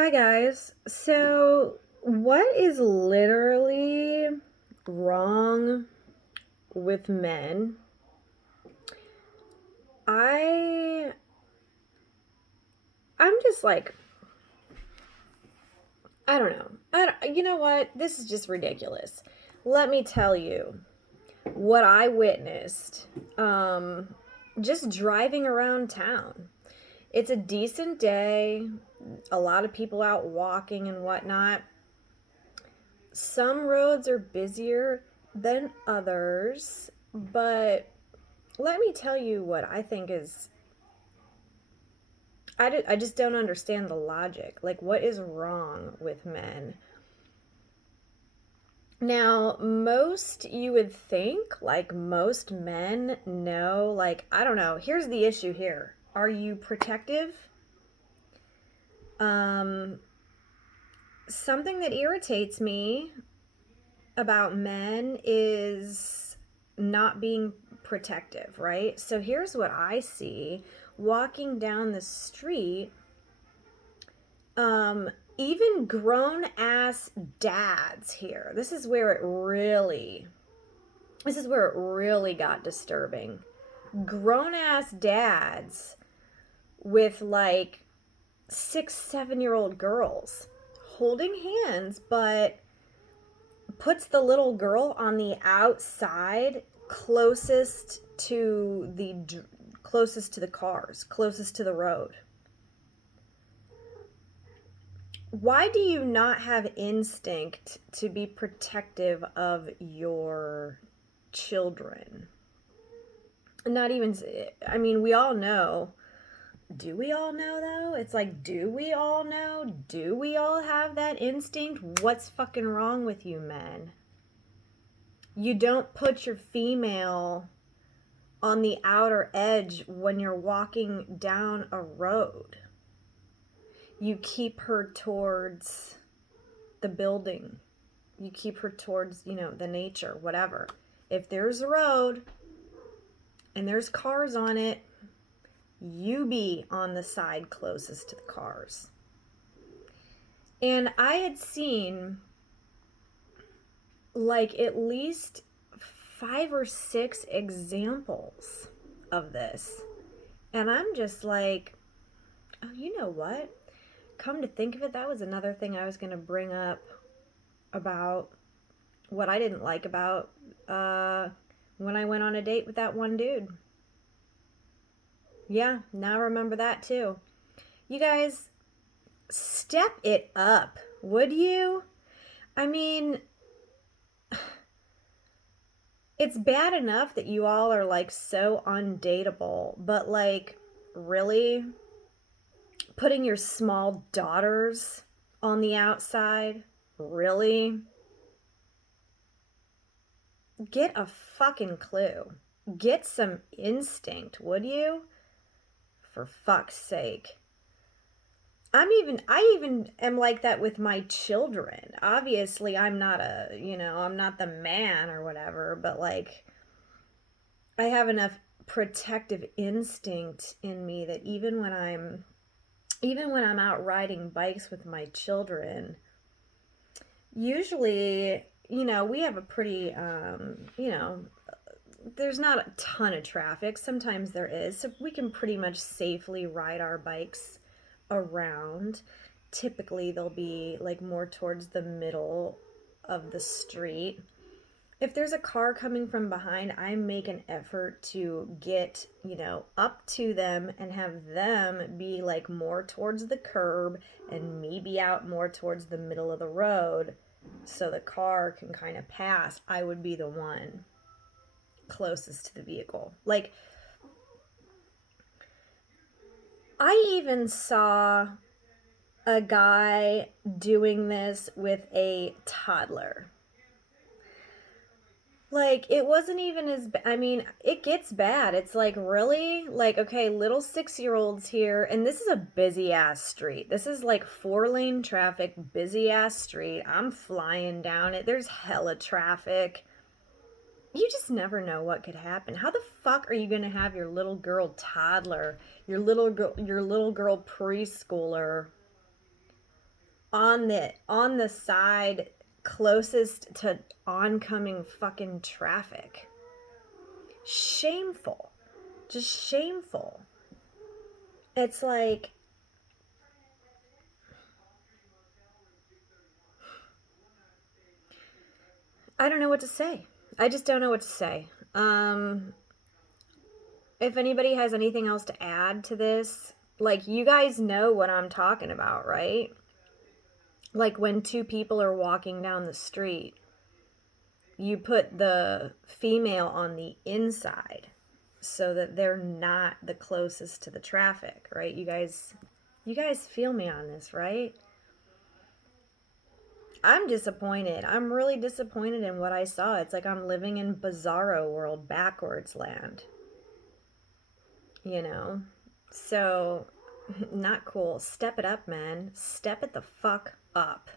Hi guys. So, what is literally wrong with men? I I'm just like I don't know. You know what? This is just ridiculous. Let me tell you what I witnessed just driving around town. It's a decent day, a lot of people out walking and whatnot. Some roads are busier than others, but let me tell you what I think is. I just don't understand the logic. Like, what is wrong with men? Now, most you would think, like, most men know, like, I don't know. Here's the issue here. Are you protective? Um, Something that irritates me about men is not being protective, right? So here's what I see walking down the street. Um, Even grown ass dads here. This is where it really got disturbing. Grown ass dads with like 6, 7 year old girls holding hands, but puts the little girl on the outside closest to the cars, closest to the road. Why do you not have instinct to be protective of your children? Not even, I mean, we all know. Do we all know though? It's like, do we all know? Do we all have that instinct? What's fucking wrong with you men? You don't put your female on the outer edge when you're walking down a road. You keep her towards the building. You keep her towards, the nature, whatever. If there's a road and there's cars on it, you be on the side closest to the cars. And I had seen like at least 5 or 6 examples of this. And I'm just like, oh, you know what? Come to think of it, that was another thing I was going to bring up about what I didn't like about when I went on a date with that one dude. Yeah, now I remember that too. You guys, step it up, would you? I mean, it's bad enough that you all are like so undateable, but like, really? Putting your small daughters on the outside? Really? Get a fucking clue. Get some instinct, would you? For fuck's sake. I even am like that with my children. Obviously, I'm not the man or whatever, but like I have enough protective instinct in me that even when I'm out riding bikes with my children, usually, we have a pretty there's not a ton of traffic. Sometimes there is. So we can pretty much safely ride our bikes around. Typically, they'll be like more towards the middle of the street. If there's a car coming from behind, I make an effort to get, up to them and have them be like more towards the curb and me be out more towards the middle of the road so the car can kind of pass. I would be the one closest to the vehicle. Like, I even saw a guy doing this with a toddler. Like, it wasn't even I mean, it gets bad. It's like, really? Like, okay, little 6 year olds here, and this is a busy ass street. This is like 4 lane traffic, busy ass street. I'm flying down it. There's hella traffic. You just never know what could happen. How the fuck are you gonna have your little girl toddler, your little girl preschooler on the side closest to oncoming fucking traffic. Shameful. Just shameful. It's like, I don't know what to say. I just don't know what to say. If anybody has anything else to add to this, like, you guys know what I'm talking about, right? Like when two people are walking down the street, you put the female on the inside so that they're not the closest to the traffic, right? You guys feel me on this, right? I'm disappointed. I'm really disappointed in what I saw. It's like I'm living in bizarro world, backwards land. You know? So, not cool. Step it up, man. Step it the fuck up.